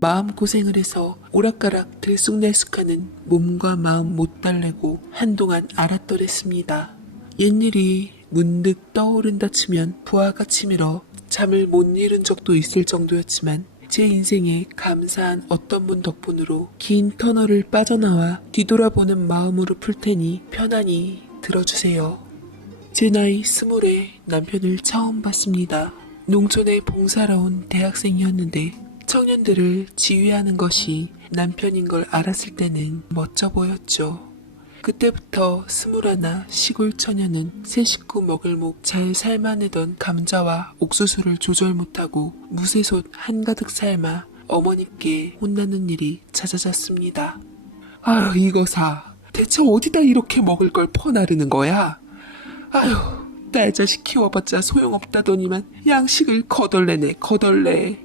마음고생을 해서 오락가락 들쑥날쑥하는 몸과 마음 못 달래고 한동안 앓았더랬습니다. 옛일이 문득 떠오른다 치면 부하가 치밀어 잠을 못 이룬 적도 있을 정도였지만 제 인생에 감사한 어떤 분 덕분으로 긴 터널을 빠져나와 뒤돌아보는 마음으로 풀 테니 편안히 들어주세요. 제 나이 20에 남편을 처음 봤습니다. 농촌에 봉사하러 온 대학생이었는데 청년들을 지휘하는 것이 남편인 걸 알았을 때는 멋져 보였죠. 그때부터 21 시골 처녀는 세 식구 먹을 목 잘 삶아내던 감자와 옥수수를 조절 못하고 무쇠솥 한가득 삶아 어머니께 혼나는 일이 잦아졌습니다. 아유, 이거사. 대체 어디다 이렇게 먹을 걸 퍼나르는 거야? 아유, 딸 자식 키워봤자 소용없다더니만 양식을 거덜내네, 거덜내.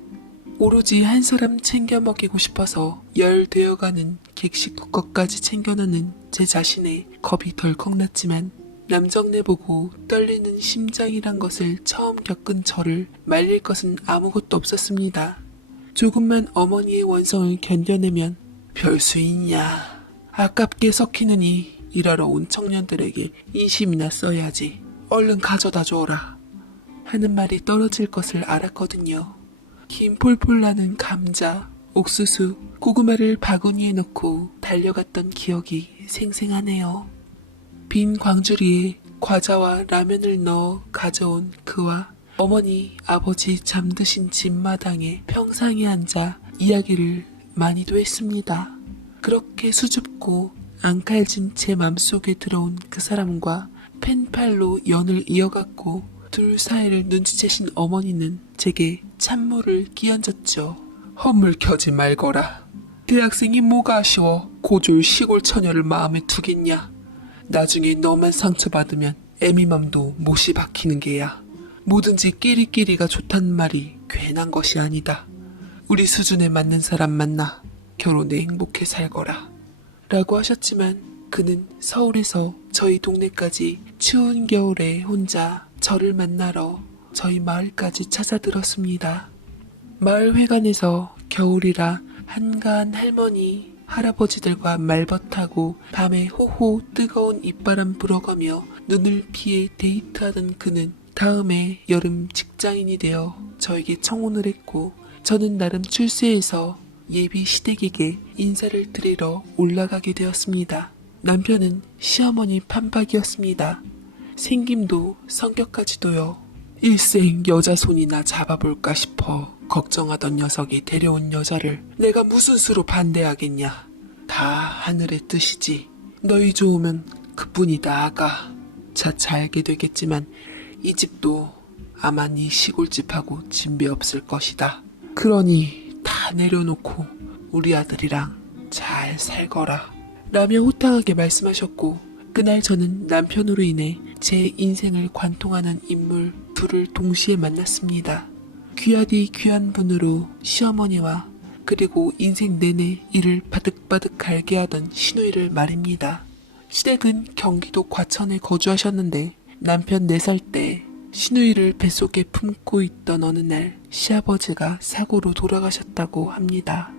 오로지 한 사람 챙겨 먹이고 싶어서 열 되어가는 객식 것까지 챙겨놓는 제 자신에 겁이 덜컥 났지만 남정네 보고 떨리는 심장이란 것을 처음 겪은 저를 말릴 것은 아무것도 없었습니다. 조금만 어머니의 원성을 견뎌내면 별수 있냐. 아깝게 섞이느니 일하러 온 청년들에게 인심이나 써야지. 얼른 가져다 줘라. 하는 말이 떨어질 것을 알았거든요. 김 폴폴 나는 감자, 옥수수, 고구마를 바구니에 넣고 달려갔던 기억이 생생하네요. 빈 광주리에 과자와 라면을 넣어 가져온 그와 어머니, 아버지 잠드신 집마당에 평상에 앉아 이야기를 많이도 했습니다. 그렇게 수줍고 앙칼진 제 맘속에 들어온 그 사람과 펜팔로 연을 이어갔고 둘 사이를 눈치채신 어머니는 제게 찬물을 끼얹었죠. 헛물 켜지 말거라. 대학생이 뭐가 아쉬워 고졸 시골 처녀를 마음에 두겠냐. 나중에 너만 상처받으면 애미 맘도 못이 박히는 게야. 뭐든지 끼리끼리가 좋다는 말이 괜한 것이 아니다. 우리 수준에 맞는 사람 만나 결혼해 행복해 살거라. 라고 하셨지만 그는 서울에서 저희 동네까지 추운 겨울에 혼자 저를 만나러 저희 마을까지 찾아들었습니다. 마을 회관에서 겨울이라 한가한 할머니, 할아버지들과 말벗하고 밤에 호호 뜨거운 입바람 불어가며 눈을 피해 데이트하던 그는 다음해 여름 직장인이 되어 저에게 청혼을 했고 저는 나름 출세해서 예비 시댁에게 인사를 드리러 올라가게 되었습니다. 남편은 시어머니 판박이었습니다. 생김도 성격까지도요. 일생 여자 손이나 잡아볼까 싶어 걱정하던 녀석이 데려온 여자를 내가 무슨 수로 반대하겠냐. 다 하늘의 뜻이지. 너희 좋으면 그뿐이다 아가. 차차 알게 되겠지만 이 집도 아마 네 시골집하고 진배 없을 것이다. 그러니 다 내려놓고 우리 아들이랑 잘 살거라. 라며 호탕하게 말씀하셨고 그날 저는 남편으로 인해 제 인생을 관통하는 인물 둘을 동시에 만났습니다. 귀하디 귀한 분으로 시어머니와 그리고 인생 내내 이를 바득바득 갈게 하던 시누이를 말입니다. 시댁은 경기도 과천에 거주하셨는데 남편 4살 때 시누이를 뱃속에 품고 있던 어느 날 시아버지가 사고로 돌아가셨다고 합니다.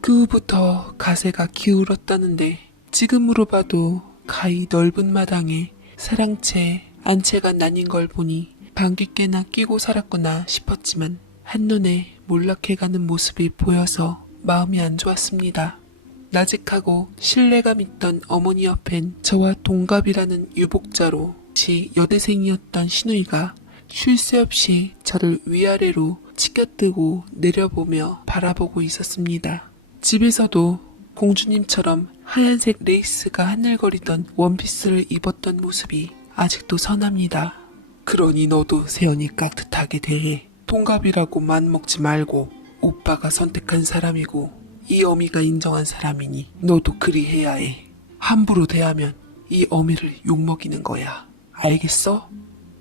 그 후부터 가세가 기울었다는데 지금으로 봐도 가히 넓은 마당에 사랑채, 안채가 나뉜 걸 보니 방귀 깨나 끼고 살았구나 싶었지만 한눈에 몰락해가는 모습이 보여서 마음이 안 좋았습니다. 나직하고 신뢰감 있던 어머니 옆엔 저와 동갑이라는 유복자로 지 여대생이었던 시누이가 쉴 새 없이 저를 위아래로 치켜뜨고 내려보며 바라보고 있었습니다. 집에서도 공주님처럼 하얀색 레이스가 하늘거리던 원피스를 입었던 모습이 아직도 선합니다. 그러니 너도 세연이 깍듯하게 대해. 동갑이라고 맘먹지 말고 오빠가 선택한 사람이고 이 어미가 인정한 사람이니 너도 그리 해야 해. 함부로 대하면 이 어미를 욕먹이는 거야. 알겠어?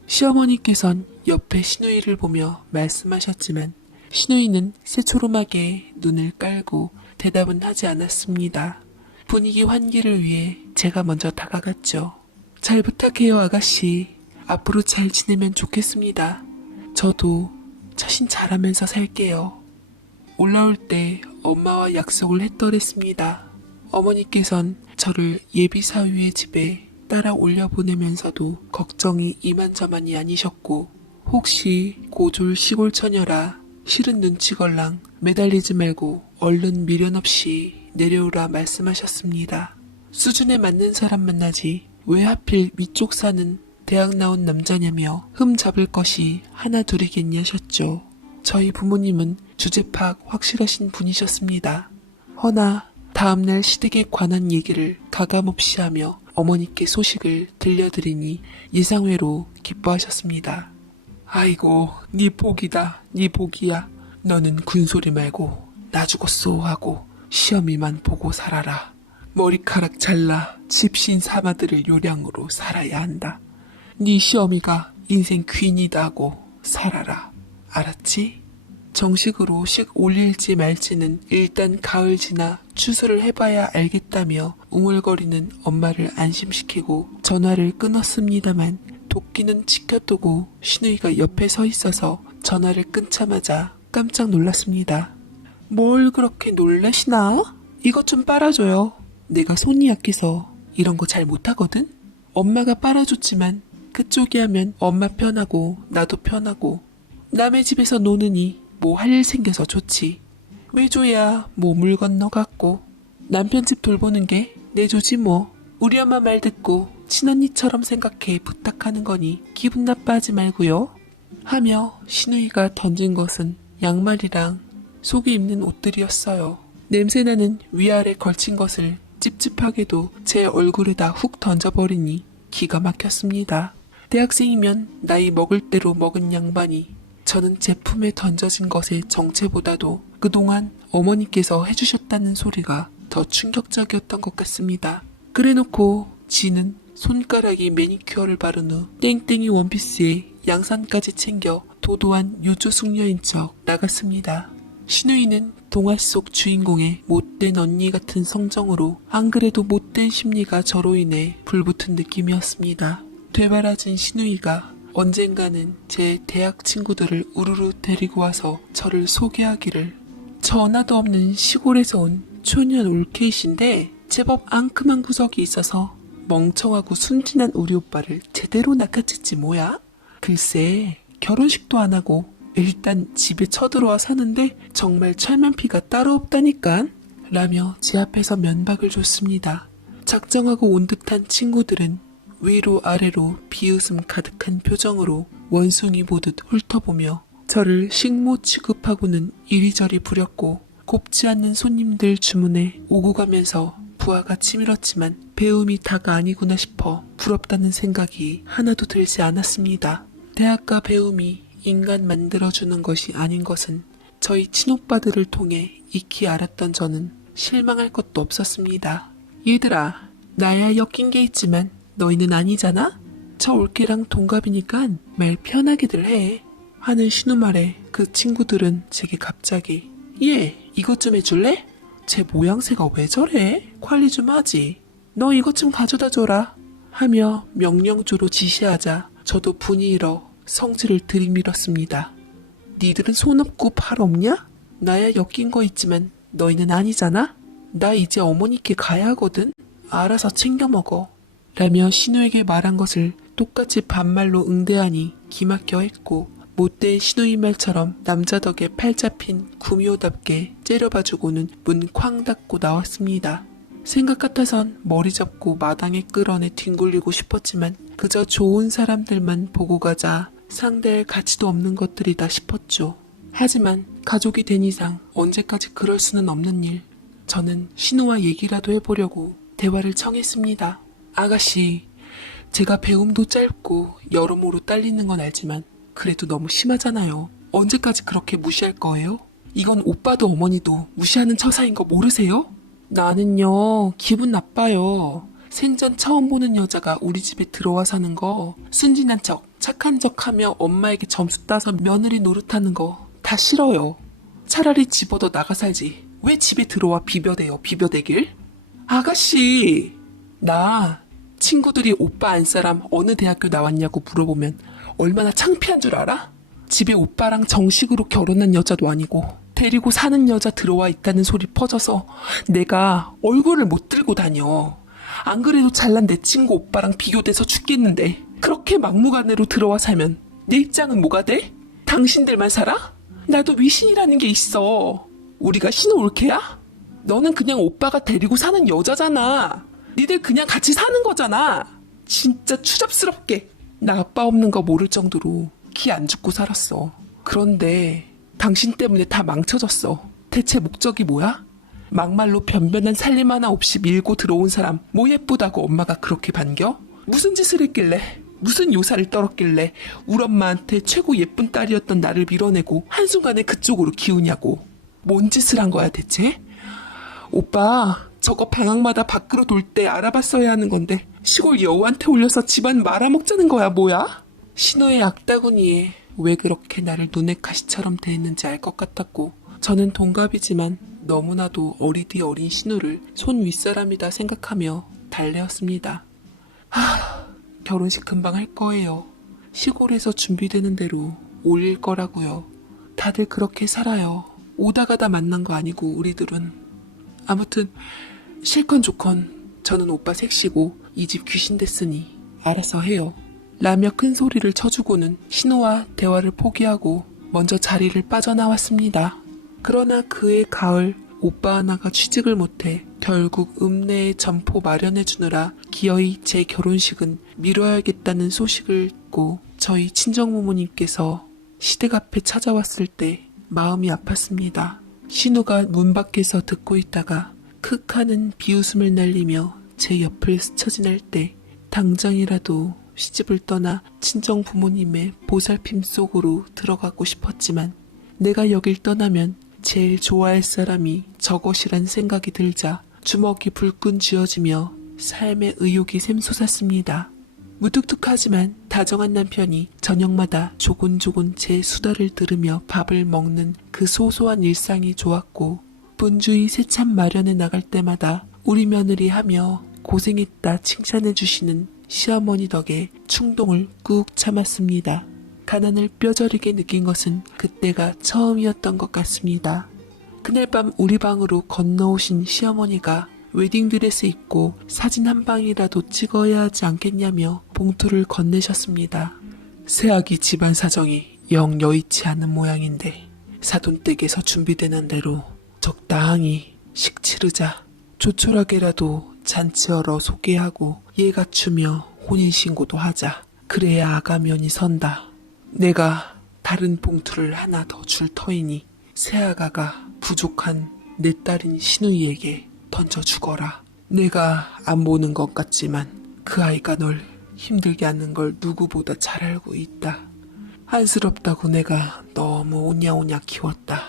시어머니께선 옆에 시누이를 보며 말씀하셨지만 시누이는 새초롬하게 눈을 깔고 대답은 하지 않았습니다. 분위기 환기를 위해 제가 먼저 다가갔죠. 잘 부탁해요 아가씨. 앞으로 잘 지내면 좋겠습니다. 저도 처신 잘하면서 살게요. 올라올 때 엄마와 약속을 했더랬습니다. 어머니께선 저를 예비사위의 집에 따라 올려보내면서도 걱정이 이만저만이 아니셨고 혹시 고졸 시골 처녀라 싫은 눈치걸랑 매달리지 말고 얼른 미련 없이 내려오라 말씀하셨습니다. 수준에 맞는 사람 만나지 왜 하필 위쪽 사는 대학 나온 남자냐며 흠 잡을 것이 하나 둘이겠냐셨죠. 저희 부모님은 주제 파악 확실하신 분이셨습니다. 허나 다음날 시댁에 관한 얘기를 가감없이 하며 어머니께 소식을 들려드리니 예상외로 기뻐하셨습니다. 아이고, 네 복이다, 네 복이야. 너는 군소리 말고 나 죽었소 하고 시어미만 보고 살아라. 머리카락 잘라 집신 사마들을 요량으로 살아야 한다. 네 시어미가 인생 퀸이다 하고 살아라. 알았지? 정식으로 식 올릴지 말지는 일단 가을 지나 추수를 해봐야 알겠다며 웅얼거리는 엄마를 안심시키고 전화를 끊었습니다만 도끼는 지켜두고 신우이가 옆에 서 있어서 전화를 끊자마자 깜짝 놀랐습니다. 뭘 그렇게 놀라시나? 이것 좀 빨아줘요. 내가 손이 약해서 이런 거 잘 못하거든? 엄마가 빨아줬지만 그쪽이 하면 엄마 편하고 나도 편하고 남의 집에서 노느니 뭐 할 일 생겨서 좋지. 외조야 뭐 물 건너갔고 남편 집 돌보는 게 내 조지 뭐. 우리 엄마 말 듣고 친언니처럼 생각해 부탁하는 거니 기분 나빠하지 말고요. 하며 신우이가 던진 것은 양말이랑 속에 입는 옷들이었어요. 냄새나는 위아래 걸친 것을 찝찝하게도 제 얼굴에다 훅 던져버리니 기가 막혔습니다. 대학생이면 나이 먹을 대로 먹은 양반이 저는 제품에 던져진 것의 정체보다도 그동안 어머니께서 해주셨다는 소리가 더 충격적이었던 것 같습니다. 그래놓고 지는 손가락에 매니큐어를 바른 후 땡땡이 원피스에 양산까지 챙겨 도도한 유조숙녀인 척 나갔습니다. 신우이는 동화 속 주인공의 못된 언니 같은 성정으로 안 그래도 못된 심리가 저로 인해 불붙은 느낌이었습니다. 되바라진 신우이가 언젠가는 제 대학 친구들을 우르르 데리고 와서 저를 소개하기를. 전화도 없는 시골에서 온 초년 올케이신데 제법 앙큼한 구석이 있어서 멍청하고 순진한 우리 오빠를 제대로 낚아챘지 뭐야? 글쎄 결혼식도 안 하고 일단 집에 쳐들어와 사는데 정말 철면피가 따로 없다니까? 라며 제 앞에서 면박을 줬습니다. 작정하고 온 듯한 친구들은 위로 아래로 비웃음 가득한 표정으로 원숭이 보듯 훑어보며 저를 식모 취급하고는 이리저리 부렸고 곱지 않는 손님들 주문에 오고 가면서 부하가 치밀었지만 배움이 다가 아니구나 싶어 부럽다는 생각이 하나도 들지 않았습니다. 대학가 배움이 인간 만들어주는 것이 아닌 것은 저희 친오빠들을 통해 익히 알았던 저는 실망할 것도 없었습니다. 얘들아, 나야 엮인 게 있지만 너희는 아니잖아? 저 올케랑 동갑이니까 말 편하게들 해. 하는 신우 말에 그 친구들은 제게 갑자기 얘 이것 좀 해줄래? 제 모양새가 왜 저래? 관리 좀 하지. 너 이것 좀 가져다 줘라. 하며 명령조로 지시하자 저도 분이 일어 성질을 들이밀었습니다. 니들은 손 없고 발 없냐? 나야 엮인 거 있지만 너희는 아니잖아? 나 이제 어머니께 가야 하거든? 알아서 챙겨 먹어. 라며 신우에게 말한 것을 똑같이 반말로 응대하니 기막혀 했고 못된 신우이 말처럼 남자 덕에 팔 잡힌 구미호답게 째려봐주고는 문 쾅 닫고 나왔습니다. 생각 같아선 머리 잡고 마당에 끌어내 뒹굴리고 싶었지만 그저 좋은 사람들만 보고 가자 상대할 가치도 없는 것들이다 싶었죠. 하지만 가족이 된 이상 언제까지 그럴 수는 없는 일. 저는 신우와 얘기라도 해보려고 대화를 청했습니다. 아가씨, 제가 배움도 짧고 여러모로 딸리는 건 알지만 그래도 너무 심하잖아요. 언제까지 그렇게 무시할 거예요? 이건 오빠도 어머니도 무시하는 처사인 거 모르세요? 나는요, 기분 나빠요. 생전 처음 보는 여자가 우리 집에 들어와 사는 거, 순진한 척, 착한 척 하며 엄마에게 점수 따서 며느리 노릇하는 거 다 싫어요. 차라리 집어도 나가 살지. 왜 집에 들어와 비벼대요, 비벼대길? 아가씨, 나 친구들이 오빠 안 사람 어느 대학교 나왔냐고 물어보면 얼마나 창피한 줄 알아? 집에 오빠랑 정식으로 결혼한 여자도 아니고 데리고 사는 여자 들어와 있다는 소리 퍼져서 내가 얼굴을 못 들고 다녀. 안 그래도 잘난 내 친구 오빠랑 비교돼서 죽겠는데 그렇게 막무가내로 들어와 살면 내 입장은 뭐가 돼? 당신들만 살아? 나도 위신이라는 게 있어. 우리가 신호 올케야? 너는 그냥 오빠가 데리고 사는 여자잖아. 니들 그냥 같이 사는 거잖아. 진짜 추잡스럽게. 나 아빠 없는 거 모를 정도로 기 안 죽고 살았어. 그런데 당신 때문에 다 망쳐졌어. 대체 목적이 뭐야? 막말로 변변한 살림 하나 없이 밀고 들어온 사람 뭐 예쁘다고 엄마가 그렇게 반겨? 무슨 짓을 했길래? 무슨 요사를 떨었길래 우리 엄마한테 최고 예쁜 딸이었던 나를 밀어내고 한순간에 그쪽으로 기우냐고. 뭔 짓을 한 거야 대체? 오빠 저거 방학마다 밖으로 돌 때 알아봤어야 하는 건데 시골 여우한테 올려서 집안 말아먹자는 거야 뭐야? 신우의 악다구니에 왜 그렇게 나를 눈의 가시처럼 대했는지 알 것 같았고 저는 동갑이지만 너무나도 어리디 어린 신우를 손 윗사람이다 생각하며 달래었습니다. 결혼식 금방 할 거예요. 시골에서 준비되는 대로 올릴 거라고요. 다들 그렇게 살아요. 오다 가다 만난 거 아니고 우리들은. 아무튼 실건 좋건 저는 오빠 색시고 이 집 귀신 됐으니 알아서 해요. 라며 큰 소리를 쳐주고는 신우와 대화를 포기하고 먼저 자리를 빠져나왔습니다. 그러나 그해 가을 오빠 하나가 취직을 못해 결국 읍내에 점포 마련해주느라 기어이 제 결혼식은 미뤄야겠다는 소식을 듣고 저희 친정부모님께서 시댁 앞에 찾아왔을 때 마음이 아팠습니다. 신우가 문 밖에서 듣고 있다가 크 하는 비웃음을 날리며 제 옆을 스쳐 지날 때 당장이라도 시집을 떠나 친정 부모님의 보살핌 속으로 들어가고 싶었지만 내가 여길 떠나면 제일 좋아할 사람이 저것이란 생각이 들자 주먹이 불끈 쥐어지며 삶의 의욕이 샘솟았습니다. 무뚝뚝하지만 다정한 남편이 저녁마다 조곤조곤 제 수다를 들으며 밥을 먹는 그 소소한 일상이 좋았고 분주히 새참 마련해 나갈 때마다 우리 며느리 하며 고생했다 칭찬해 주시는 시어머니 덕에 충동을 꾹 참았습니다. 가난을 뼈저리게 느낀 것은 그때가 처음이었던 것 같습니다. 그날 밤 우리 방으로 건너오신 시어머니가 웨딩드레스 입고 사진 한 방이라도 찍어야 하지 않겠냐며 봉투를 건네셨습니다. 새아기 집안 사정이 영 여의치 않은 모양인데 사돈댁에서 준비되는 대로 적당히 식치르자. 조촐하게라도 잔치하러 소개하고 예 갖추며 혼인신고도 하자. 그래야 아가면이 선다. 내가 다른 봉투를 하나 더 줄 터이니 새아가가 부족한 내 딸인 신우이에게 던져주거라. 내가 안 보는 것 같지만 그 아이가 널 힘들게 하는 걸 누구보다 잘 알고 있다. 안쓰럽다고 내가 너무 오냐오냐 키웠다.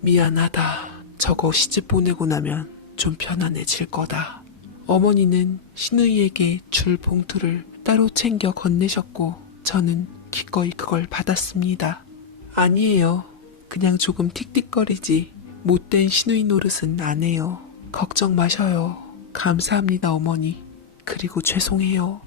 미안하다. 저거 시집 보내고 나면 좀 편안해질 거다. 어머니는 신우이에게 줄 봉투를 따로 챙겨 건네셨고 저는 기꺼이 그걸 받았습니다. 아니에요. 그냥 조금 틱틱거리지 못된 신우이 노릇은 안 해요. 걱정 마셔요. 감사합니다 어머니. 그리고 죄송해요.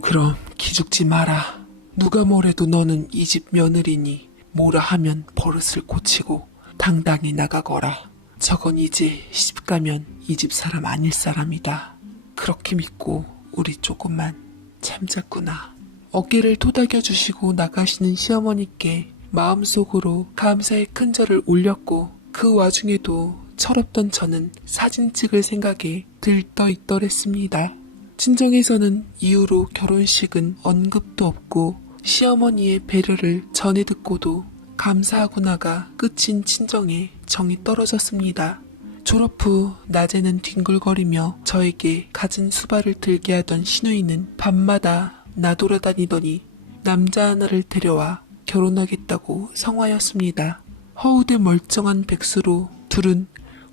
그럼 기죽지 마라. 누가 뭐래도 너는 이 집 며느리니 뭐라 하면 버릇을 고치고 당당히 나가거라. 저건 이제 시집가면 이 집 사람 아닐 사람이다. 그렇게 믿고 우리 조금만 참자꾸나. 어깨를 토닥여주시고 나가시는 시어머니께 마음속으로 감사의 큰절을 올렸고 그 와중에도 철없던 저는 사진 찍을 생각에 들떠있더랬습니다. 친정에서는 이후로 결혼식은 언급도 없고 시어머니의 배려를 전해 듣고도 감사하구나가 끝인 친정에 정이 떨어졌습니다. 졸업 후 낮에는 뒹굴거리며 저에게 갖은 수발을 들게 하던 신우이는 밤마다 나돌아다니더니 남자 하나를 데려와 결혼하겠다고 성화였습니다. 허우대 멀쩡한 백수로 둘은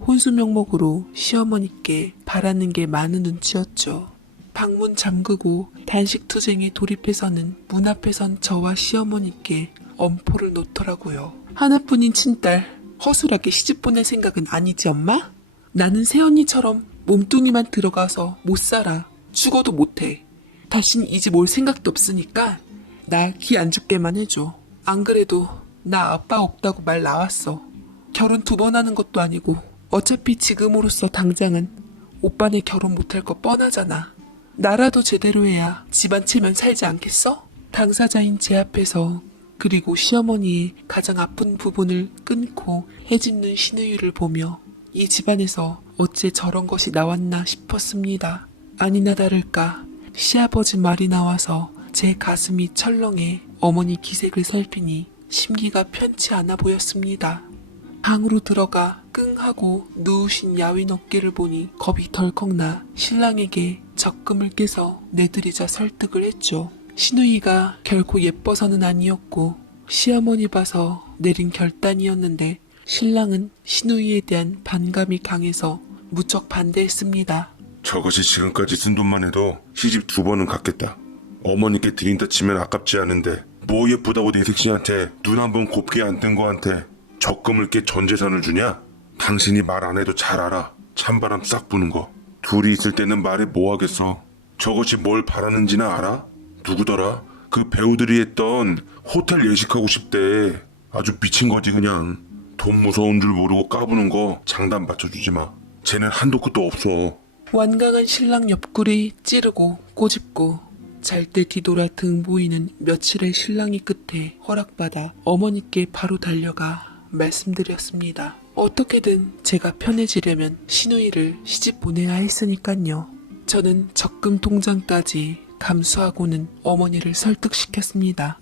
혼수 명목으로 시어머니께 바라는 게 많은 눈치였죠. 방문 잠그고 단식투쟁에 돌입해서는 문 앞에 선 저와 시어머니께 엄포를 놓더라고요. 하나뿐인 친딸 허술하게 시집 보낼 생각은 아니지 엄마? 나는 새언니처럼 몸뚱이만 들어가서 못 살아. 죽어도 못해. 다신 이 집 올 생각도 없으니까 나 기 안 죽게만 해줘. 안 그래도 나 아빠 없다고 말 나왔어. 결혼 2번 하는 것도 아니고 어차피 지금으로서 당장은 오빠네 결혼 못할 거 뻔하잖아. 나라도 제대로 해야 집안 체면 살지 않겠어? 당사자인 제 앞에서 그리고 시어머니의 가장 아픈 부분을 끊고 해집는 신우이를 보며 이 집안에서 어째 저런 것이 나왔나 싶었습니다. 아니나 다를까 시아버지 말이 나와서 제 가슴이 철렁해 어머니 기색을 살피니 심기가 편치 않아 보였습니다. 방으로 들어가 끙하고 누우신 야윈 어깨를 보니 겁이 덜컥 나 신랑에게 적금을 깨서 내드리자 설득을 했죠. 신우이가 결코 예뻐서는 아니었고 시어머니 봐서 내린 결단이었는데 신랑은 신우이에 대한 반감이 강해서 무척 반대했습니다. 저것이 지금까지 쓴 돈만 해도 시집 2번은 갔겠다. 어머니께 드린다 치면 아깝지 않은데 뭐 예쁘다고 내 색시한테 눈 한 번 곱게 안 뜬 거한테 적금을 깨 전 재산을 주냐? 당신이 말 안 해도 잘 알아. 찬바람 싹 부는 거. 둘이 있을 때는 말해 뭐 하겠어. 저것이 뭘 바라는지나 알아? 누구더라? 그 배우들이 했던 호텔 예식하고 싶대. 아주 미친 거지 그냥. 돈 무서운 줄 모르고 까부는 거 장단 맞춰주지 마. 쟤는 한도 끝도 없어. 완강한 신랑 옆구리 찌르고 꼬집고 잘 때 뒤돌아 등 보이는 며칠의 신랑이 끝에 허락받아 어머니께 바로 달려가 말씀드렸습니다. 어떻게든 제가 편해지려면 신우이를 시집 보내야 했으니깐요. 저는 적금 통장까지 감수하고는 어머니를 설득시켰습니다.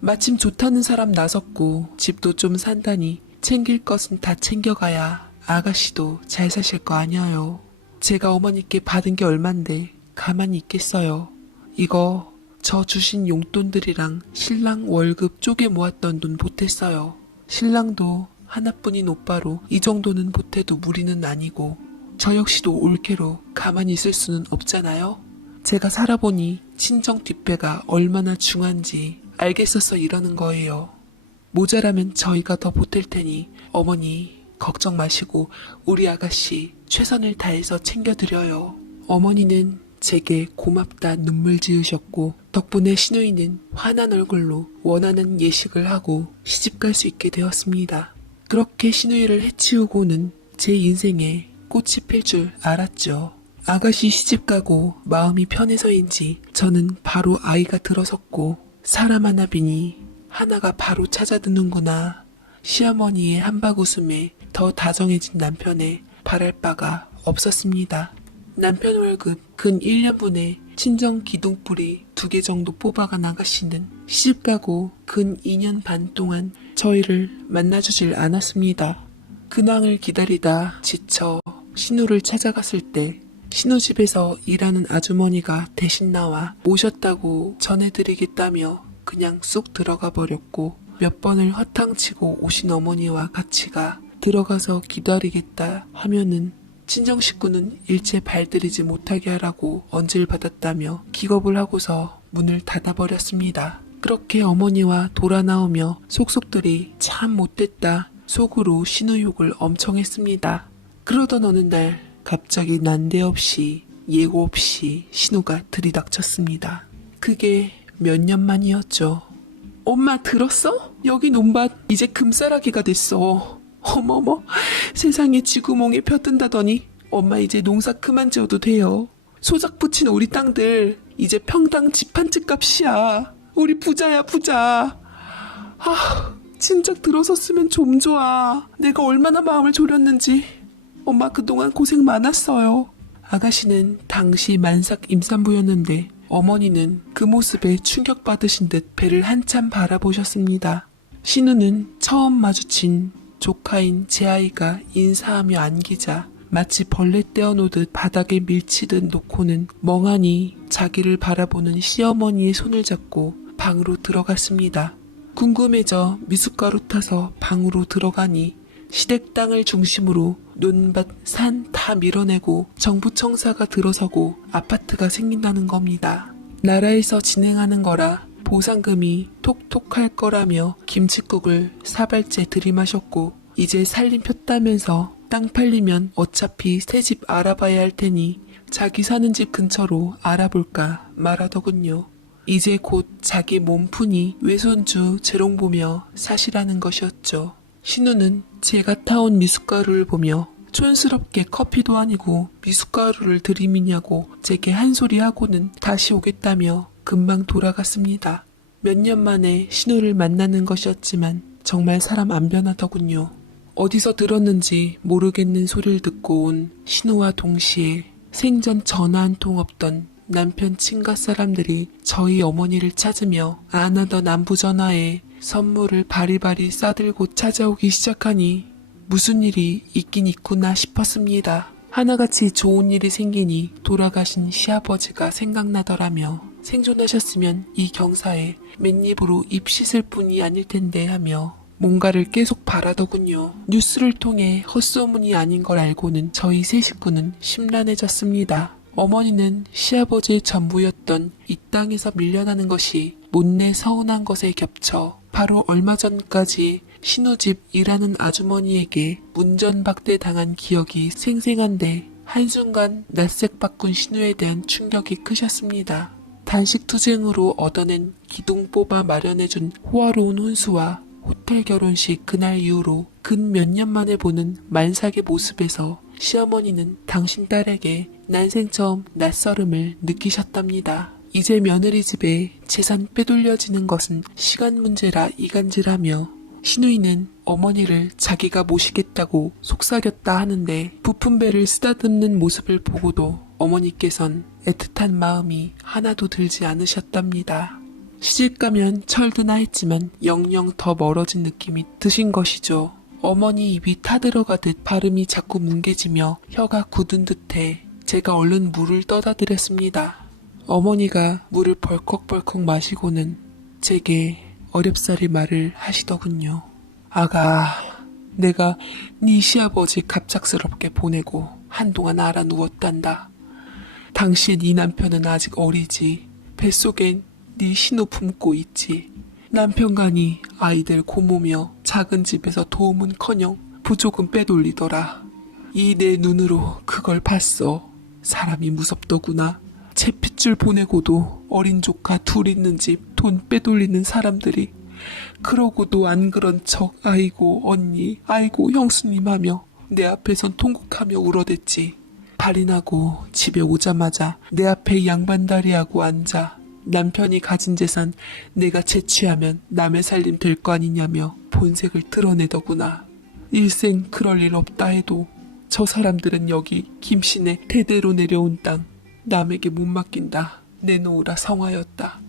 마침 좋다는 사람 나섰고 집도 좀 산다니 챙길 것은 다 챙겨가야 아가씨도 잘 사실 거 아니에요. 제가 어머니께 받은 게 얼만데 가만히 있겠어요. 이거 저 주신 용돈들이랑 신랑 월급 쪼개 모았던 돈 보탰어요. 신랑도 하나뿐인 오빠로 이 정도는 보태도 무리는 아니고 저 역시도 올케로 가만히 있을 수는 없잖아요. 제가 살아보니 친정 뒷배가 얼마나 중한지 알겠어서 이러는 거예요. 모자라면 저희가 더 보탤 테니 어머니 걱정 마시고 우리 아가씨 최선을 다해서 챙겨드려요. 어머니는 제게 고맙다 눈물 지으셨고 덕분에 신우이는 환한 얼굴로 원하는 예식을 하고 시집갈 수 있게 되었습니다. 그렇게 신우이를 해치우고는 제 인생에 꽃이 필 줄 알았죠. 아가씨 시집가고 마음이 편해서인지 저는 바로 아이가 들어섰고 사람 하나 비니 하나가 바로 찾아드는구나. 시어머니의 한박 웃음에 더 다정해진 남편에 바랄 바가 없었습니다. 남편 월급 근 1년분에 친정 기둥뿌리 2개 정도 뽑아간 아가씨는 시집가고 근 2년 반 동안 저희를 만나주질 않았습니다. 근황을 기다리다 지쳐 신우를 찾아갔을 때 신우집에서 일하는 아주머니가 대신 나와 오셨다고 전해드리겠다며 그냥 쑥 들어가 버렸고 몇 번을 허탕치고 오신 어머니와 같이 가 들어가서 기다리겠다 하면은 친정 식구는 일체 발들이지 못하게 하라고 언질 받았다며 기겁을 하고서 문을 닫아버렸습니다. 그렇게 어머니와 돌아 나오며 속속들이 참 못됐다 속으로 신우욕을 엄청 했습니다. 그러던 어느 날 갑자기 난데없이 예고 없이 신우가 들이닥쳤습니다. 그게 몇 년 만이었죠. 엄마 들었어? 여기 논밭 이제 금싸라기가 됐어. 어머머 세상에 쥐구멍에 펴뜬다더니 엄마 이제 농사 그만 지어도 돼요. 소작 붙인 우리 땅들 이제 평당 집 한 채 값이야. 우리 부자야 부자. 아 진작 들어섰으면 좀 좋아. 내가 얼마나 마음을 졸였는지. 엄마 그동안 고생 많았어요. 아가씨는 당시 만삭 임산부였는데 어머니는 그 모습에 충격받으신 듯 배를 한참 바라보셨습니다. 신우는 처음 마주친 조카인 제 아이가 인사하며 안기자 마치 벌레 떼어놓듯 바닥에 밀치듯 놓고는 멍하니 자기를 바라보는 시어머니의 손을 잡고 방으로 들어갔습니다. 궁금해져 미숫가루 타서 방으로 들어가니 시댁 땅을 중심으로 논밭, 산 다 밀어내고 정부 청사가 들어서고 아파트가 생긴다는 겁니다. 나라에서 진행하는 거라 보상금이 톡톡할 거라며 김칫국을 사발째 들이마셨고 이제 살림 폈다면서 땅 팔리면 어차피 새 집 알아봐야 할 테니 자기 사는 집 근처로 알아볼까 말하더군요. 이제 곧 자기 몸푼이 외손주 재롱 보며 사시라는 것이었죠. 신우는 제가 타온 미숫가루를 보며 촌스럽게 커피도 아니고 미숫가루를 들이미냐고 제게 한 소리 하고는 다시 오겠다며 금방 돌아갔습니다. 몇 년 만에 신우를 만나는 것이었지만 정말 사람 안 변하더군요. 어디서 들었는지 모르겠는 소리를 듣고 온 신우와 동시에 생전 전화 한 통 없던 남편 친가 사람들이 저희 어머니를 찾으며 안 하던 안부 전화에 선물을 바리바리 싸들고 찾아오기 시작하니 무슨 일이 있긴 있구나 싶었습니다. 하나같이 좋은 일이 생기니 돌아가신 시아버지가 생각나더라며 생존하셨으면 이 경사에 맨입으로 입 씻을 뿐이 아닐 텐데 하며 뭔가를 계속 바라더군요. 뉴스를 통해 헛소문이 아닌 걸 알고는 저희 세 식구는 심란해졌습니다. 어머니는 시아버지의 전부였던 이 땅에서 밀려나는 것이 못내 서운한 것에 겹쳐 바로 얼마 전까지 신우집 일하는 아주머니에게 문전박대 당한 기억이 생생한데 한순간 낯색 바꾼 신우에 대한 충격이 크셨습니다. 단식투쟁으로 얻어낸 기둥 뽑아 마련해준 호화로운 혼수와 호텔 결혼식 그날 이후로 근 몇 년 만에 보는 만삭의 모습에서 시어머니는 당신 딸에게 난생 처음 낯설음을 느끼셨답니다. 이제 며느리 집에 재산 빼돌려지는 것은 시간 문제라 이간질하며 신우이는 어머니를 자기가 모시겠다고 속삭였다 하는데 부푼 배를 쓰다듬는 모습을 보고도 어머니께선 애틋한 마음이 하나도 들지 않으셨답니다. 시집가면 철드나 했지만 영영 더 멀어진 느낌이 드신 것이죠. 어머니 입이 타들어가듯 발음이 자꾸 뭉개지며 혀가 굳은 듯해 제가 얼른 물을 떠다 드렸습니다. 어머니가 물을 벌컥벌컥 마시고는 제게 어렵사리 말을 하시더군요. 아가, 내가 네 시아버지 갑작스럽게 보내고 한동안 알아 누웠단다. 당신 이 남편은 아직 어리지. 뱃속엔 네 신우 품고 있지. 남편간이 아이들 고모며 작은 집에서 도움은커녕 부족은 빼돌리더라. 이 내 눈으로 그걸 봤어. 사람이 무섭더구나. 제 핏줄 보내고도 어린 조카 둘 있는 집 돈 빼돌리는 사람들이 그러고도 안 그런 척 아이고 언니 아이고 형수님 하며 내 앞에선 통곡하며 울어댔지. 발이 나고 집에 오자마자 내 앞에 양반다리하고 앉아 남편이 가진 재산 내가 채취하면 남의 살림 될 거 아니냐며 본색을 드러내더구나. 일생 그럴 일 없다 해도 저 사람들은 여기 김씨네 대대로 내려온 땅 남에게 못 맡긴다 내놓으라 성하였다.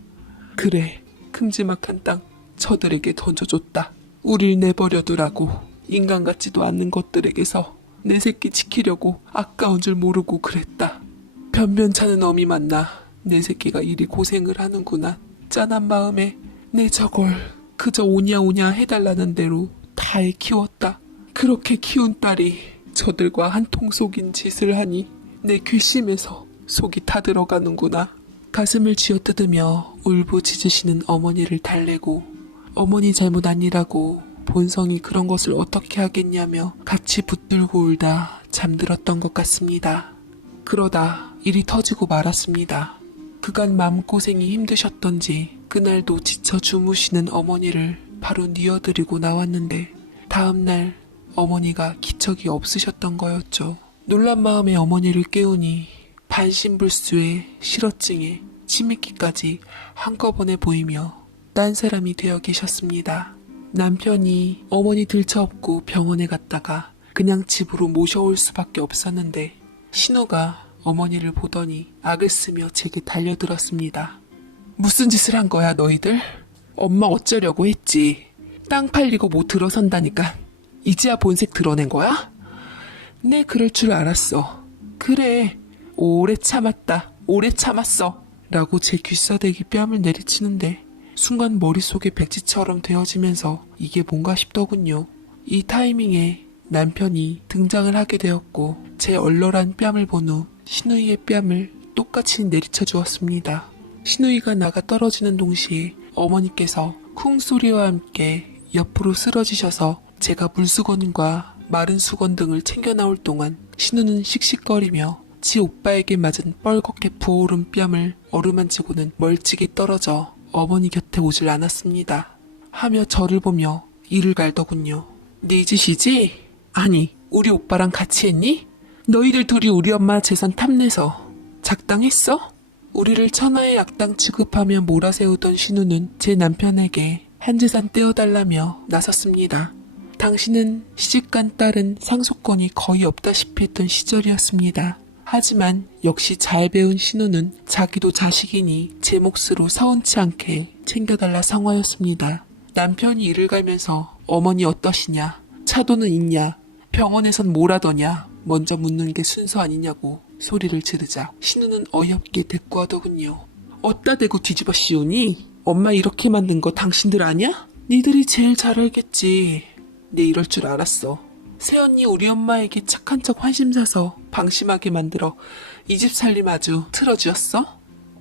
그래 큼지막한 땅 저들에게 던져줬다. 우릴 내버려두라고. 인간 같지도 않는 것들에게서 내 새끼 지키려고 아까운 줄 모르고 그랬다. 변변찮은 어미 만나 내 새끼가 이리 고생을 하는구나. 짠한 마음에 내 저걸 그저 오냐오냐 해달라는 대로 다해 키웠다. 그렇게 키운 딸이 저들과 한통 속인 짓을 하니 내 괘씸해서 속이 타들어가는구나. 가슴을 쥐어뜯으며 울부짖으시는 어머니를 달래고 어머니 잘못 아니라고 본성이 그런 것을 어떻게 하겠냐며 같이 붙들고 울다 잠들었던 것 같습니다. 그러다 일이 터지고 말았습니다. 그간 마음고생이 힘드셨던지 그날도 지쳐 주무시는 어머니를 바로 뉘어드리고 나왔는데 다음날 어머니가 기척이 없으셨던 거였죠. 놀란 마음에 어머니를 깨우니 반신불수에 실어증에 치매기까지 한꺼번에 보이며 딴 사람이 되어 계셨습니다. 남편이 어머니 들쳐업고 병원에 갔다가 그냥 집으로 모셔올 수밖에 없었는데 신우가 어머니를 보더니 악을 쓰며 제게 달려들었습니다. 무슨 짓을 한 거야 너희들? 엄마 어쩌려고 했지. 땅 팔리고 뭐 들어선다니까. 이제야 본색 드러낸 거야? 네 그럴 줄 알았어. 그래 오래 참았다. 오래 참았어. 라고 제 귀싸대기 뺨을 내리치는데 순간 머릿속에 백지처럼 되어지면서 이게 뭔가 싶더군요. 이 타이밍에 남편이 등장을 하게 되었고 제 얼얼한 뺨을 본 후 신우이의 뺨을 똑같이 내리쳐 주었습니다. 신우이가 나가 떨어지는 동시에 어머니께서 쿵 소리와 함께 옆으로 쓰러지셔서 제가 물수건과 마른 수건 등을 챙겨 나올 동안 신우는 씩씩거리며 지 오빠에게 맞은 뻘겋게 부어오른 뺨을 어루만지고는 멀찍이 떨어져 어머니 곁에 오질 않았습니다. 하며 저를 보며 이를 갈더군요. 네 짓이지? 아니, 우리 오빠랑 같이 했니? 너희들 둘이 우리 엄마 재산 탐내서 작당했어? 우리를 천하의 악당 취급하며 몰아세우던 신우는 제 남편에게 한재산 떼어달라며 나섰습니다. 당신은 시집간 딸은 상속권이 거의 없다시피 했던 시절이었습니다. 하지만 역시 잘 배운 신우는 자기도 자식이니 제 몫으로 서운치 않게 챙겨달라 성화였습니다. 남편이 이를 갈면서 어머니 어떠시냐? 차도는 있냐? 병원에선 뭘 하더냐? 먼저 묻는 게 순서 아니냐고 소리를 지르자 신우는 어이없게 대꾸하더군요. 어따 대고 뒤집어 씌우니? 엄마 이렇게 만든 거 당신들 아냐? 니들이 제일 잘 알겠지. 내 이럴 줄 알았어. 새언니 우리 엄마에게 착한 척 환심 사서 방심하게 만들어 이 집 살림 아주 틀어주었어?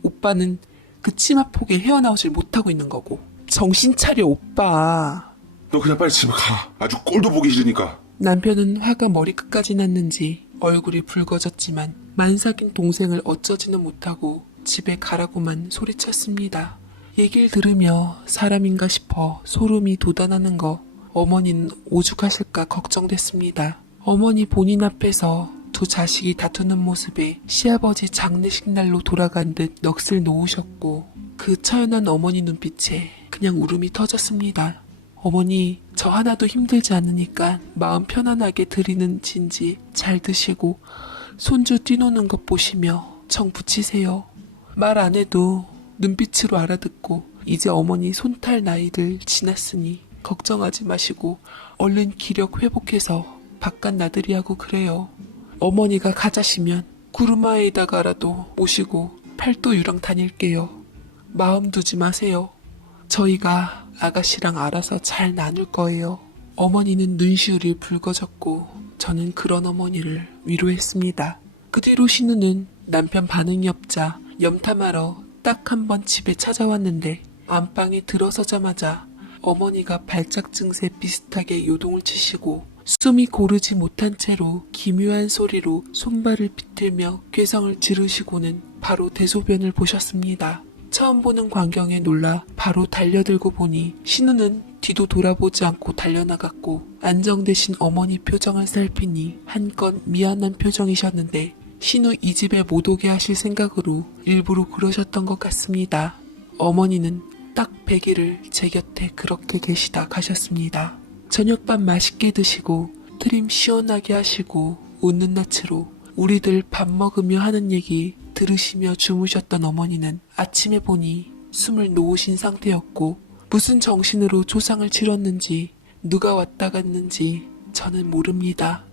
오빠는 그 치마폭에 헤어나오질 못하고 있는 거고. 정신 차려 오빠. 너 그냥 빨리 집에 가. 아주 꼴도 보기 싫으니까. 남편은 화가 머리끝까지 났는지 얼굴이 붉어졌지만 만삭인 동생을 어쩌지는 못하고 집에 가라고만 소리쳤습니다. 얘기를 들으며 사람인가 싶어 소름이 돋아나는 거 어머니는 오죽하실까 걱정됐습니다. 어머니 본인 앞에서 두 자식이 다투는 모습에 시아버지 장례식 날로 돌아간 듯 넋을 놓으셨고 그 처연한 어머니 눈빛에 그냥 울음이 터졌습니다. 어머니 저 하나도 힘들지 않으니까 마음 편안하게 드리는 진지 잘 드시고 손주 뛰노는 것 보시며 정 붙이세요. 말 안 해도 눈빛으로 알아듣고 이제 어머니 손탈 나이들 지났으니 걱정하지 마시고 얼른 기력 회복해서 바깥 나들이하고 그래요. 어머니가 가자시면 구르마에다가라도 모시고 팔도 유랑 다닐게요. 마음 두지 마세요. 저희가 아가씨랑 알아서 잘 나눌 거예요. 어머니는 눈시울이 붉어졌고 저는 그런 어머니를 위로했습니다. 그 뒤로 신우는 남편 반응이 없자 염탐하러 딱 한 번 집에 찾아왔는데 안방에 들어서자마자 어머니가 발작 증세 비슷하게 요동을 치시고 숨이 고르지 못한 채로 기묘한 소리로 손발을 비틀며 꾀성을 지르시고는 바로 대소변을 보셨습니다. 처음 보는 광경에 놀라 바로 달려들고 보니 신우는 뒤도 돌아보지 않고 달려나갔고 안정되신 어머니 표정을 살피니 한껏 미안한 표정이셨는데 신우 이 집에 못 오게 하실 생각으로 일부러 그러셨던 것 같습니다. 어머니는 딱 100일을 제 곁에 그렇게 계시다 가셨습니다. 저녁밥 맛있게 드시고 트림 시원하게 하시고 웃는 낯으로 우리들 밥 먹으며 하는 얘기 들으시며 주무셨던 어머니는 아침에 보니 숨을 놓으신 상태였고 무슨 정신으로 조상을 치렀는지 누가 왔다 갔는지 저는 모릅니다.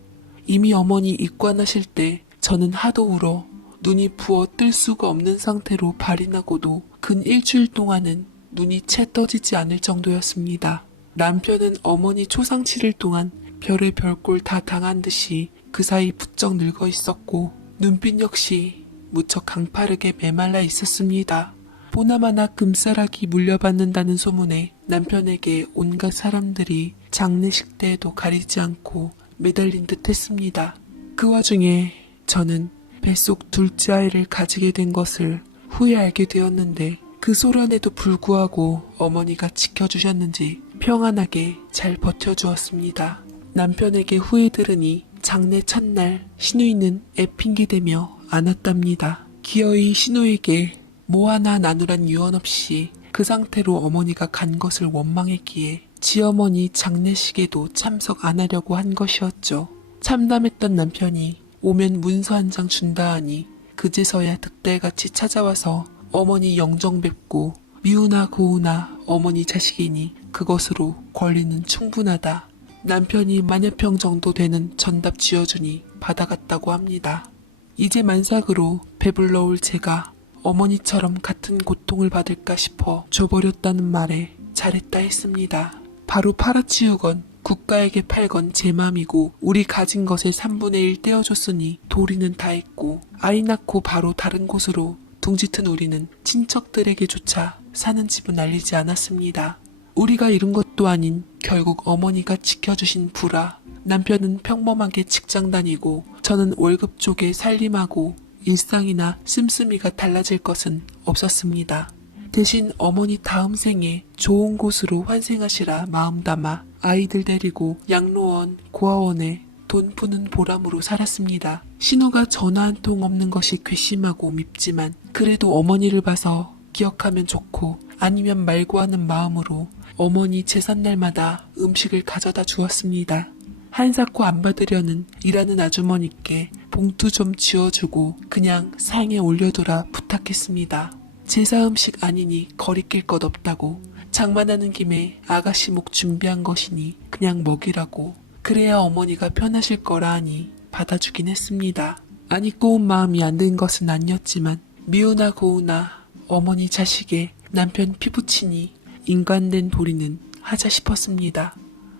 이미 어머니 입관하실 때 저는 하도 울어 눈이 부어 뜰 수가 없는 상태로 발이 나고도 근 일주일 동안은 눈이 채 떠지지 않을 정도였습니다. 남편은 어머니 초상 7일 동안 별의 별꼴 다 당한 듯이 그 사이 부쩍 늙어 있었고 눈빛 역시 무척 강파르게 메말라 있었습니다. 보나마나 금싸라기 물려받는다는 소문에 남편에게 온갖 사람들이 장례식 때에도 가리지 않고 매달린 듯 했습니다. 그 와중에 저는 뱃속 둘째 아이를 가지게 된 것을 후에 알게 되었는데 그 소란에도 불구하고 어머니가 지켜주셨는지 평안하게 잘 버텨주었습니다. 남편에게 후에 들으니 장례 첫날 신우이는 애핑기대며 안 왔답니다. 기어이 신우에게 뭐 하나 나누란 유언 없이 그 상태로 어머니가 간 것을 원망했기에 지어머니 장례식에도 참석 안 하려고 한 것이었죠. 참담했던 남편이 오면 문서 한 장 준다 하니 그제서야 득달같이 찾아와서 어머니 영정 뵙고 미우나 고우나 어머니 자식이니 그것으로 권리는 충분하다. 남편이 만여평 정도 되는 전답 쥐어주니 받아갔다고 합니다. 이제 만삭으로 배불러 올 제가 어머니처럼 같은 고통을 받을까 싶어 줘버렸다는 말에 잘했다 했습니다. 바로 팔아치우건 국가에게 팔건 제 맘이고 우리 가진 것의 3분의 1 떼어줬으니 도리는 다 했고 아이 낳고 바로 다른 곳으로 둥짓은 우리는 친척들에게조차 사는 집은 알리지 않았습니다. 우리가 잃은 것도 아닌 결국 어머니가 지켜주신 부라. 남편은 평범하게 직장 다니고 저는 월급 쪽에 살림하고 일상이나 씀씀이가 달라질 것은 없었습니다. 대신 어머니 다음 생에 좋은 곳으로 환생하시라 마음 담아 아이들 데리고 양로원, 고아원에 돈 푸는 보람으로 살았습니다. 신우가 전화 한 통 없는 것이 괘씸하고 밉지만 그래도 어머니를 봐서 기억하면 좋고 아니면 말고 하는 마음으로 어머니 제삿날마다 음식을 가져다 주었습니다. 한사코 안 받으려는 일하는 아주머니께 봉투 좀 쥐어주고 그냥 상에 올려두라 부탁했습니다. 제사 음식 아니니 거리낄 것 없다고 장만하는 김에 아가씨 목 준비한 것이니 그냥 먹이라고 그래야 어머니가 편하실 거라 하니 받아주긴 했습니다. 아니 꼬운 마음이 안 든 것은 아니었지만 미우나 고우나 어머니 자식에 남편 피부치니 인간된 도리는 하자 싶었습니다.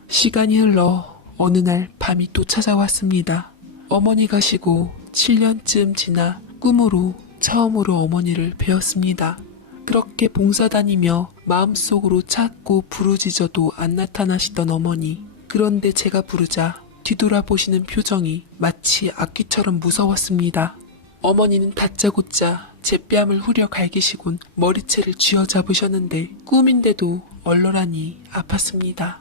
시간이 흘러 어느 날 밤이 또 찾아왔습니다. 어머니 가시고 7년쯤 지나 꿈으로 처음으로 어머니를 뵈었습니다. 그렇게 봉사 다니며 마음속으로 찾고 부르짖어도 안 나타나시던 어머니. 그런데 제가 부르자 뒤돌아보시는 표정이 마치 악귀처럼 무서웠습니다. 어머니는 다짜고짜 제 뺨을 후려 갈기시곤 머리채를 쥐어잡으셨는데 꿈인데도 얼얼하니 아팠습니다.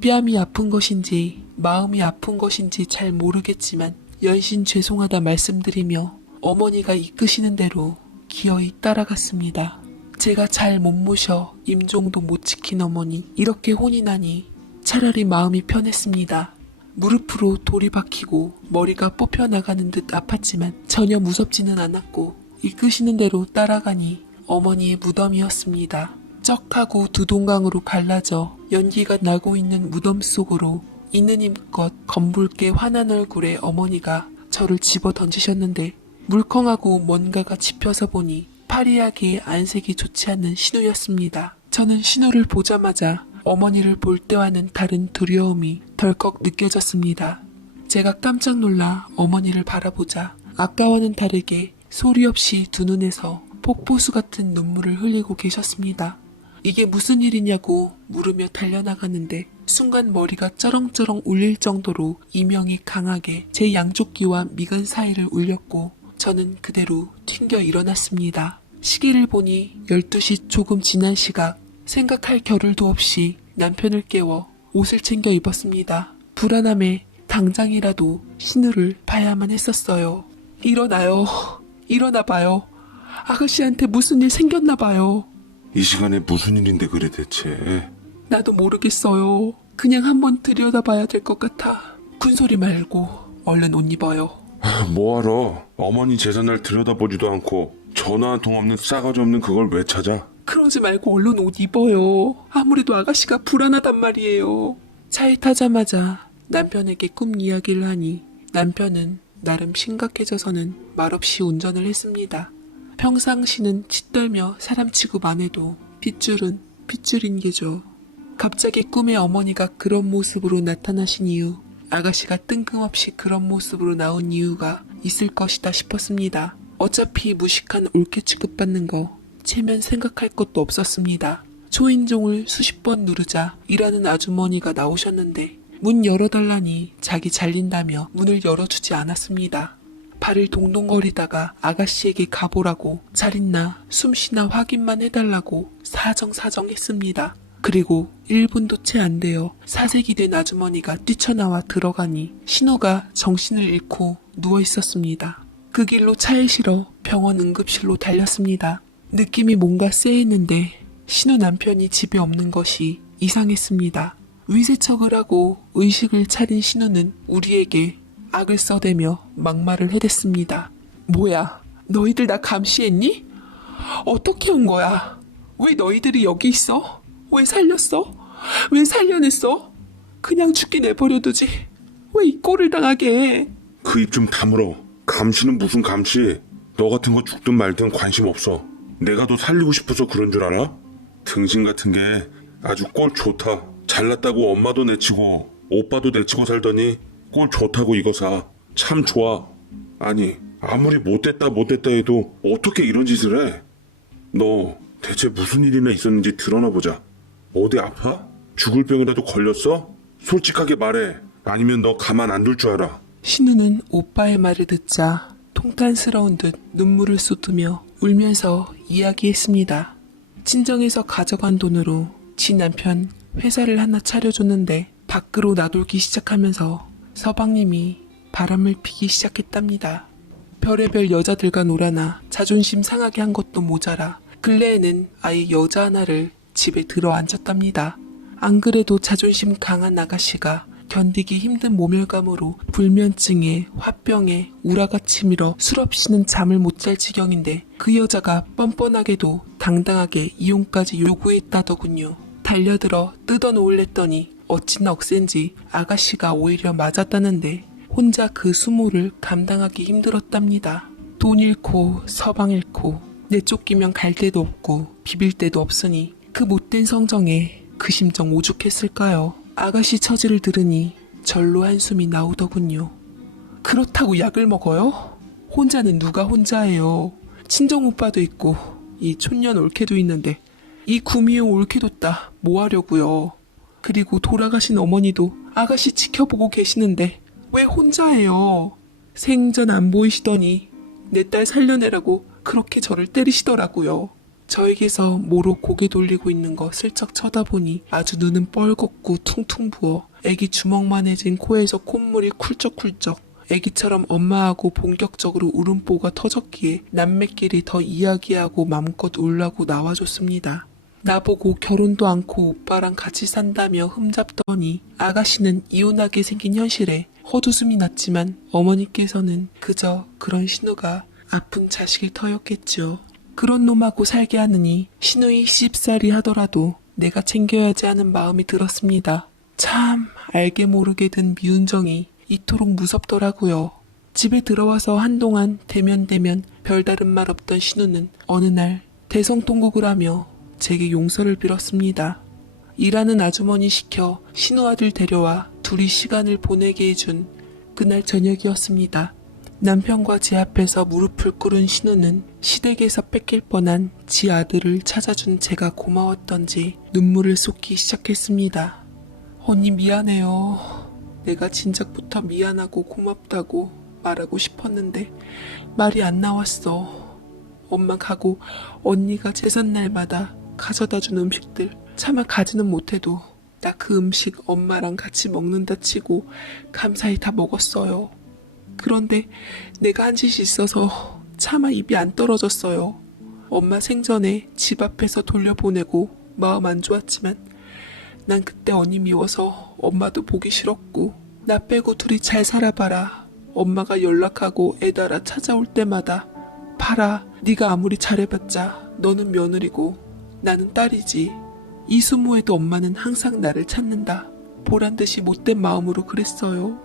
뺨이 아픈 것인지 마음이 아픈 것인지 잘 모르겠지만 연신 죄송하다 말씀드리며 어머니가 이끄시는 대로 기어이 따라갔습니다. 제가 잘 못 모셔 임종도 못 지킨 어머니 이렇게 혼이 나니 차라리 마음이 편했습니다. 무릎으로 돌이 박히고 머리가 뽑혀나가는 듯 아팠지만 전혀 무섭지는 않았고 이끄시는 대로 따라가니 어머니의 무덤이었습니다. 쩍하고 두 동강으로 갈라져 연기가 나고 있는 무덤 속으로 있는 힘껏 검붉게 환한 얼굴에 어머니가 저를 집어 던지셨는데 물컹하고 뭔가가 짚여서 보니 파리하게 안색이 좋지 않는 신우였습니다. 저는 신우를 보자마자 어머니를 볼 때와는 다른 두려움이 덜컥 느껴졌습니다. 제가 깜짝 놀라 어머니를 바라보자 아까와는 다르게 소리 없이 두 눈에서 폭포수 같은 눈물을 흘리고 계셨습니다. 이게 무슨 일이냐고 물으며 달려나가는데 순간 머리가 쩌렁쩌렁 울릴 정도로 이명이 강하게 제 양쪽 귀와 미간 사이를 울렸고 저는 그대로 튕겨 일어났습니다. 시계를 보니 12시 조금 지난 시각. 생각할 겨를도 없이 남편을 깨워 옷을 챙겨 입었습니다. 불안함에 당장이라도 신우를 봐야만 했었어요. 일어나요. 일어나봐요. 아가씨한테 무슨 일 생겼나봐요. 이 시간에 무슨 일인데 그래 대체. 나도 모르겠어요. 그냥 한번 들여다봐야 될 것 같아. 군소리 말고 얼른 옷 입어요. 뭐하러. 어머니 제삿날 들여다보지도 않고 전화 한 통 없는 싸가지 없는 그걸 왜 찾아. 그러지 말고 얼른 옷 입어요. 아무래도 아가씨가 불안하단 말이에요. 차에 타자마자 남편에게 꿈 이야기를 하니 남편은 나름 심각해져서는 말없이 운전을 했습니다. 평상시는 짓떨며 사람 취급 안 해도 핏줄은 핏줄인 게죠. 갑자기 꿈에 어머니가 그런 모습으로 나타나신 이유, 아가씨가 뜬금없이 그런 모습으로 나온 이유가 있을 것이다 싶었습니다. 어차피 무식한 올케 취급받는 거 체면 생각할 것도 없었습니다. 초인종을 수십 번 누르자 일하는 아주머니가 나오셨는데 문 열어달라니 자기 잘린다며 문을 열어주지 않았습니다. 발을 동동거리다가 아가씨에게 가보라고 잘 있나 숨쉬나 확인만 해달라고 사정사정했습니다. 그리고 1분도 채 안 되어 사색이 된 아주머니가 뛰쳐나와 들어가니 신우가 정신을 잃고 누워있었습니다. 그 길로 차에 실어 병원 응급실로 달렸습니다. 느낌이 뭔가 쎄했는데 신우 남편이 집에 없는 것이 이상했습니다. 위세척을 하고 의식을 차린 신우는 우리에게 악을 써대며 막말을 해댔습니다. 뭐야, 너희들 나 감시했니? 어떻게 온 거야? 왜 너희들이 여기 있어? 왜 살렸어? 왜 살려냈어? 그냥 죽게 내버려두지. 왜 이 꼴을 당하게 해? 그 입 좀 다물어. 감시는 무슨 감시. 너 같은 거 죽든 말든 관심 없어. 내가 너 살리고 싶어서 그런 줄 알아? 등신 같은 게 아주 꼴 좋다. 잘났다고 엄마도 내치고 오빠도 내치고 살더니 꼴 좋다고 이거 사. 참 좋아. 아니 아무리 못됐다 해도 어떻게 이런 짓을 해? 너 대체 무슨 일이나 있었는지 드러나 보자. 어디 아파? 죽을 병이라도 걸렸어? 솔직하게 말해. 아니면 너 가만 안 둘 줄 알아. 신우는 오빠의 말을 듣자 통탄스러운 듯 눈물을 쏟으며 울면서 이야기했습니다. 친정에서 가져간 돈으로 지 남편 회사를 하나 차려줬는데 밖으로 나돌기 시작하면서 서방님이 바람을 피기 시작했답니다. 별의별 여자들과 놀아나 자존심 상하게 한 것도 모자라 근래에는 아예 여자 하나를 집에 들어앉혔답니다. 안 그래도 자존심 강한 아가씨가 견디기 힘든 모멸감으로 불면증에 화병에 우라가 치밀어 술 없이는 잠을 못 잘 지경인데 그 여자가 뻔뻔하게도 당당하게 이혼까지 요구했다더군요. 달려들어 뜯어놓으랬더니 어찌나 억센지 아가씨가 오히려 맞았다는데 혼자 그 수모를 감당하기 힘들었답니다. 돈 잃고 서방 잃고 내쫓기면 갈 데도 없고 비빌 데도 없으니 그 못된 성정에 그 심정 오죽했을까요? 아가씨 처지를 들으니 절로 한숨이 나오더군요. 그렇다고 약을 먹어요? 혼자는 누가 혼자예요. 친정오빠도 있고 이 촌년 올케도 있는데 이 구미호 올케뒀다 뭐하려고요. 그리고 돌아가신 어머니도 아가씨 지켜보고 계시는데 왜 혼자예요. 생전 안 보이시더니 내 딸 살려내라고 그렇게 저를 때리시더라고요. 저에게서 모로 고개 돌리고 있는 거 슬쩍 쳐다보니 아주 눈은 뻘겋고 퉁퉁 부어 애기 주먹만해진 코에서 콧물이 쿨쩍쿨쩍 애기처럼 엄마하고 본격적으로 울음보가 터졌기에 남매끼리 더 이야기하고 맘껏 울라고 나와줬습니다. 나보고 결혼도 않고 오빠랑 같이 산다며 흠잡더니 아가씨는 이혼하게 생긴 현실에 헛웃음이 났지만 어머니께서는 그저 그런 신우가 아픈 자식일 터였겠죠. 그런 놈하고 살게 하느니 신우이 시집살이 하더라도 내가 챙겨야지 하는 마음이 들었습니다. 참 알게 모르게 든 미운 정이 이토록 무섭더라고요. 집에 들어와서 한동안 대면대면 별다른 말 없던 신우는 어느 날 대성통곡을 하며 제게 용서를 빌었습니다. 일하는 아주머니 시켜 신우 아들 데려와 둘이 시간을 보내게 해준 그날 저녁이었습니다. 남편과 제 앞에서 무릎을 꿇은 신우는 시댁에서 뺏길 뻔한 지 아들을 찾아준 제가 고마웠던지 눈물을 쏟기 시작했습니다. 언니 미안해요. 내가 진작부터 미안하고 고맙다고 말하고 싶었는데 말이 안 나왔어. 엄마 가고 언니가 제삿날마다 가져다 준 음식들 차마 가지는 못해도 나 그 음식 엄마랑 같이 먹는다 치고 감사히 다 먹었어요. 그런데 내가 한 짓이 있어서 차마 입이 안 떨어졌어요. 엄마 생전에 집 앞에서 돌려보내고 마음 안 좋았지만 난 그때 언니 미워서 엄마도 보기 싫었고 나 빼고 둘이 잘 살아봐라. 엄마가 연락하고 애달아 찾아올 때마다 봐라 네가 아무리 잘해봤자 너는 며느리고 나는 딸이지. 이수모에도 엄마는 항상 나를 찾는다. 보란듯이 못된 마음으로 그랬어요.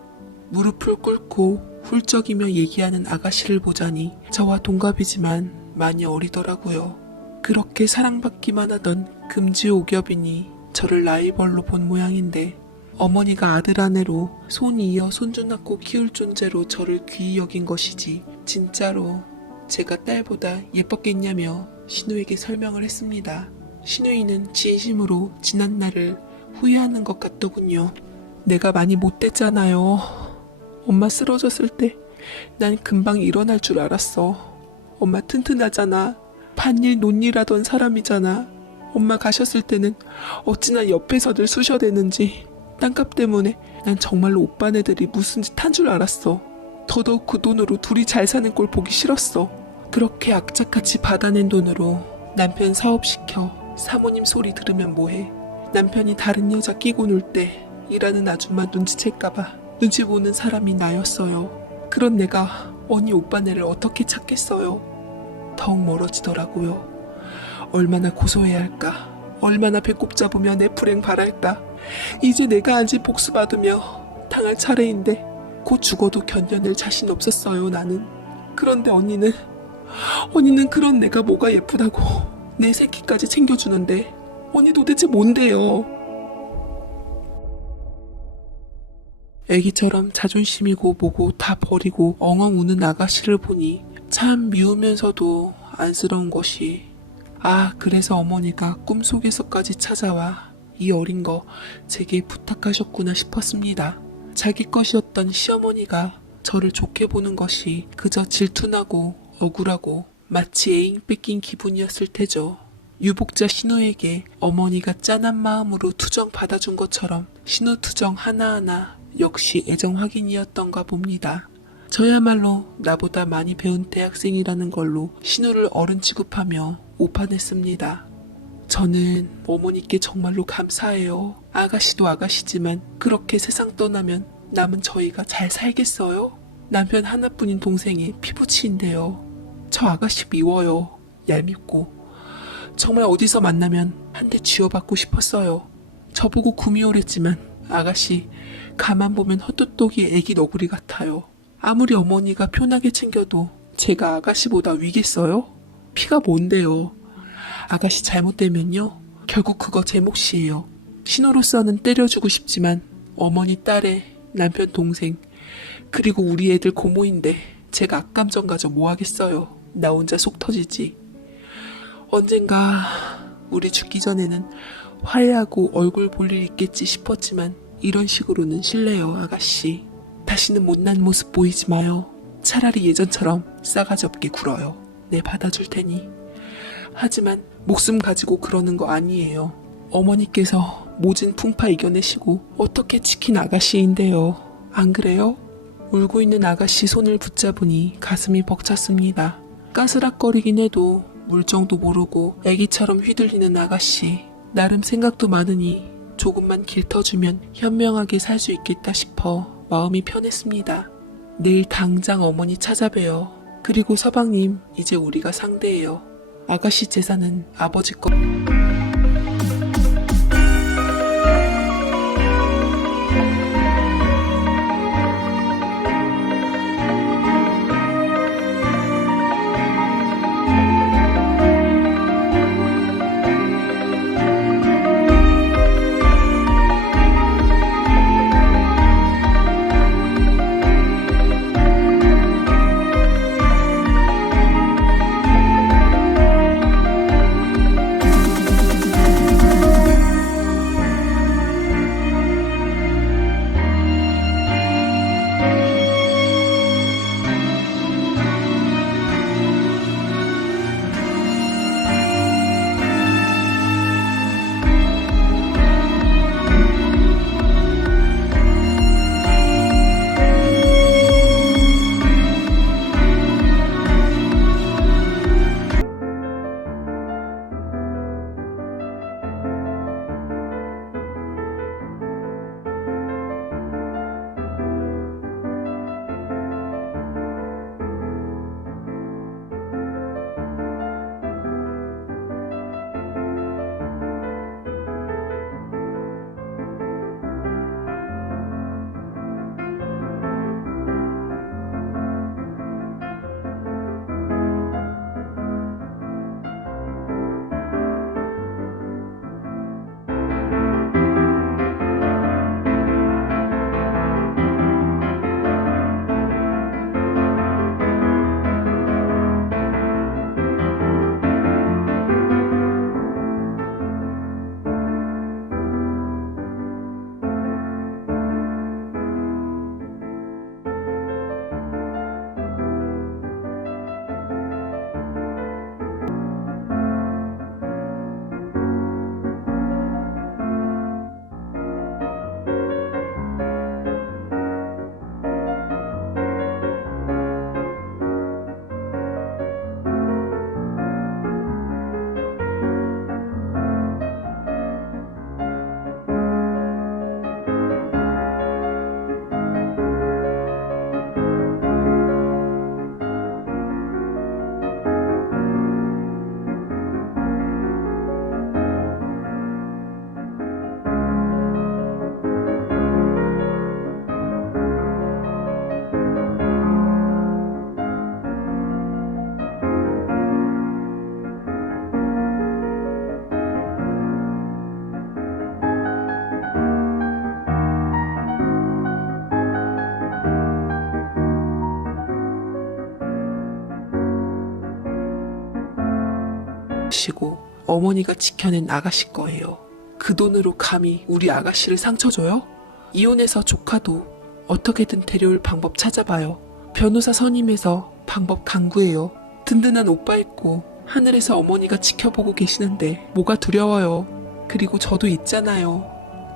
무릎을 꿇고 훌쩍이며 얘기하는 아가씨를 보자니 저와 동갑이지만 많이 어리더라고요. 그렇게 사랑받기만 하던 금지오겹이니 저를 라이벌로 본 모양인데 어머니가 아들 아내로 손 이어 손주 낳고 키울 존재로 저를 귀히 여긴 것이지 진짜로 제가 딸보다 예뻤겠냐며 신우에게 설명을 했습니다. 신우이는 진심으로 지난 날을 후회하는 것 같더군요. 내가 많이 못됐잖아요. 엄마 쓰러졌을 때 난 금방 일어날 줄 알았어. 엄마 튼튼하잖아. 밭일 논일 하던 사람이잖아. 엄마 가셨을 때는 어찌나 옆에서 늘 쑤셔대는지 땅값 때문에 난 정말로 오빠네들이 무슨 짓 한 줄 알았어. 더더욱 그 돈으로 둘이 잘 사는 꼴 보기 싫었어. 그렇게 악착같이 받아낸 돈으로 남편 사업시켜 사모님 소리 들으면 뭐해. 남편이 다른 여자 끼고 놀 때 일하는 아줌마 눈치챌까봐 눈치 보는 사람이 나였어요. 그런 내가 언니 오빠네를 어떻게 찾겠어요. 더욱 멀어지더라고요. 얼마나 고소해야 할까. 얼마나 배꼽 잡으며 내 불행 바랄까. 이제 내가 한 짓 복수받으며 당할 차례인데 곧 죽어도 견뎌낼 자신 없었어요. 나는. 그런데 언니는 그런 내가 뭐가 예쁘다고 내 새끼까지 챙겨주는데 언니 도대체 뭔데요. 애기처럼 자존심이고 뭐고 다 버리고 엉엉 우는 아가씨를 보니 참 미우면서도 안쓰러운 것이 그래서 어머니가 꿈속에서까지 찾아와 이 어린 거 제게 부탁하셨구나 싶었습니다. 자기 것이었던 시어머니가 저를 좋게 보는 것이 그저 질투나고 억울하고 마치 애인 뺏긴 기분이었을 테죠. 유복자 신우에게 어머니가 짠한 마음으로 투정 받아준 것처럼 신우 투정 하나하나 역시 애정 확인이었던가 봅니다. 저야말로 나보다 많이 배운 대학생이라는 걸로 신우를 어른 취급하며 오판했습니다. 저는 어머니께 정말로 감사해요. 아가씨도 아가씨지만 그렇게 세상 떠나면 남은 저희가 잘 살겠어요? 남편 하나뿐인 동생이 피부치인데요. 저 아가씨 미워요. 얄밉고. 정말 어디서 만나면 한 대 쥐어받고 싶었어요. 저보고 구미호랬지만 아가씨 가만 보면 헛똑똑이 애기 너구리 같아요. 아무리 어머니가 편하게 챙겨도 제가 아가씨보다 위겠어요? 피가 뭔데요? 아가씨 잘못되면요 결국 그거 제 몫이에요. 신호로서는 때려주고 싶지만 어머니 딸에 남편 동생 그리고 우리 애들 고모인데 제가 악감정 가져 뭐하겠어요. 나 혼자 속 터지지. 언젠가 우리 죽기 전에는 화해하고 얼굴 볼 일 있겠지 싶었지만 이런 식으로는 실례요 아가씨. 다시는 못난 모습 보이지 마요. 차라리 예전처럼 싸가지 없게 굴어요. 네 받아줄 테니. 하지만 목숨 가지고 그러는 거 아니에요. 어머니께서 모진 풍파 이겨내시고 어떻게 지킨 아가씨인데요. 안 그래요? 울고 있는 아가씨 손을 붙잡으니 가슴이 벅찼습니다. 까스락거리긴 해도 물정도 모르고 애기처럼 휘둘리는 아가씨. 나름 생각도 많으니 조금만 길터주면 현명하게 살 수 있겠다 싶어 마음이 편했습니다. 내일 당장 어머니 찾아봬요. 그리고 서방님 이제 우리가 상대예요. 아가씨 재산은 아버지 거. 시고 어머니가 지켜낸 아가씨 거예요. 그 돈으로 감히 우리 아가씨를 상처 줘요? 이혼해서 조카도 어떻게든 데려올 방법 찾아봐요. 변호사 선임해서 방법 강구해요. 든든한 오빠 있고 하늘에서 어머니가 지켜보고 계시는데 뭐가 두려워요. 그리고 저도 있잖아요.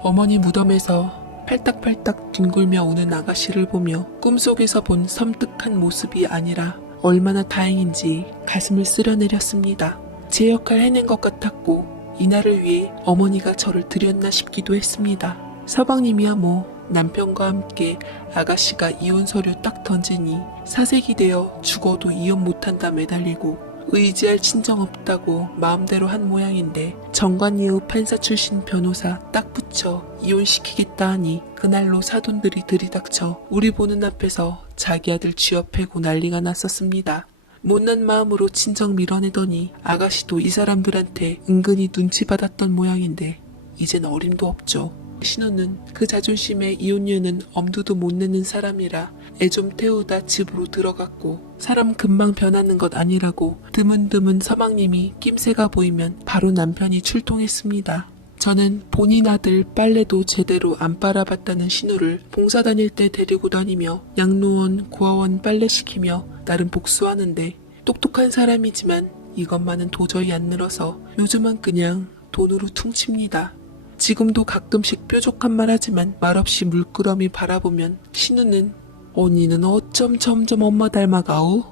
어머니 무덤에서 팔딱팔딱 뒹굴며 우는 아가씨를 보며 꿈속에서 본 섬뜩한 모습이 아니라 얼마나 다행인지 가슴을 쓸어내렸습니다. 제 역할 해낸 것 같았고 이날을 위해 어머니가 저를 드렸나 싶기도 했습니다. 서방님이야 뭐 남편과 함께 아가씨가 이혼 서류 딱 던지니 사색이 되어 죽어도 이혼 못한다 매달리고 의지할 친정 없다고 마음대로 한 모양인데 정관 이후 판사 출신 변호사 딱 붙여 이혼시키겠다 하니 그날로 사돈들이 들이닥쳐 우리 보는 앞에서 자기 아들 쥐어 패고 난리가 났었습니다. 못난 마음으로 친정 밀어내더니 아가씨도 이 사람들한테 은근히 눈치 받았던 모양인데 이젠 어림도 없죠. 신우는 그 자존심에 이혼녀는 엄두도 못 내는 사람이라 애 좀 태우다 집으로 들어갔고 사람 금방 변하는 것 아니라고 드문드문 서방님이 낌새가 보이면 바로 남편이 출동했습니다. 저는 본인 아들 빨래도 제대로 안 빨아봤다는 신우를 봉사 다닐 때 데리고 다니며 양로원, 고아원 빨래시키며 나름 복수하는데 똑똑한 사람이지만 이것만은 도저히 안 늘어서 요즘은 그냥 돈으로 퉁칩니다. 지금도 가끔씩 뾰족한 말 하지만 말없이 물끄러미 바라보면 신우는 언니는 어쩜 점점 엄마 닮아가오?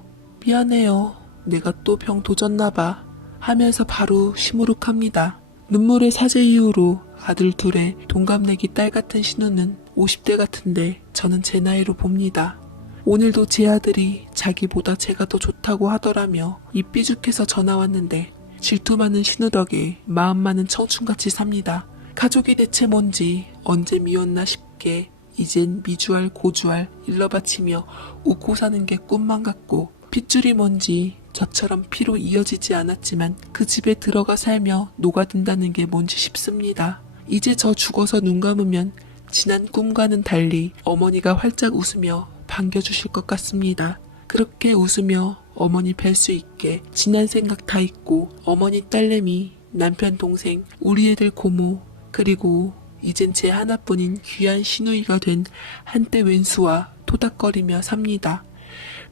미안해요. 내가 또 병 도졌나봐 하면서 바로 시무룩합니다. 눈물의 사제 이후로 아들 둘에 동갑내기 딸 같은 신우는 50대 같은데 저는 제 나이로 봅니다. 오늘도 제 아들이 자기보다 제가 더 좋다고 하더라며 입 삐죽해서 전화 왔는데 질투 많은 신우 덕에 마음 많은 청춘같이 삽니다. 가족이 대체 뭔지 언제 미웠나 싶게 이젠 미주알 고주알 일러바치며 웃고 사는 게 꿈만 같고 핏줄이 뭔지 저처럼 피로 이어지지 않았지만 그 집에 들어가 살며 녹아든다는 게 뭔지 싶습니다. 이제 저 죽어서 눈 감으면 지난 꿈과는 달리 어머니가 활짝 웃으며 반겨주실 것 같습니다. 그렇게 웃으며 어머니 뵐 수 있게 지난 생각 다 잊고 어머니 딸내미, 남편 동생, 우리 애들 고모 그리고 이젠 제 하나뿐인 귀한 시누이가 된 한때 왼수와 토닥거리며 삽니다.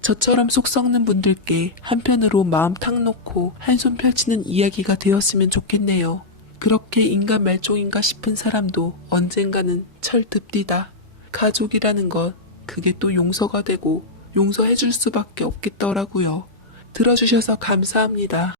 저처럼 속 썩는 분들께 한편으로 마음 탁 놓고 한손 펼치는 이야기가 되었으면 좋겠네요. 그렇게 인간 말종인가 싶은 사람도 언젠가는 철듭디다. 가족이라는 것 그게 또 용서가 되고 용서해줄 수밖에 없겠더라고요. 들어주셔서 감사합니다.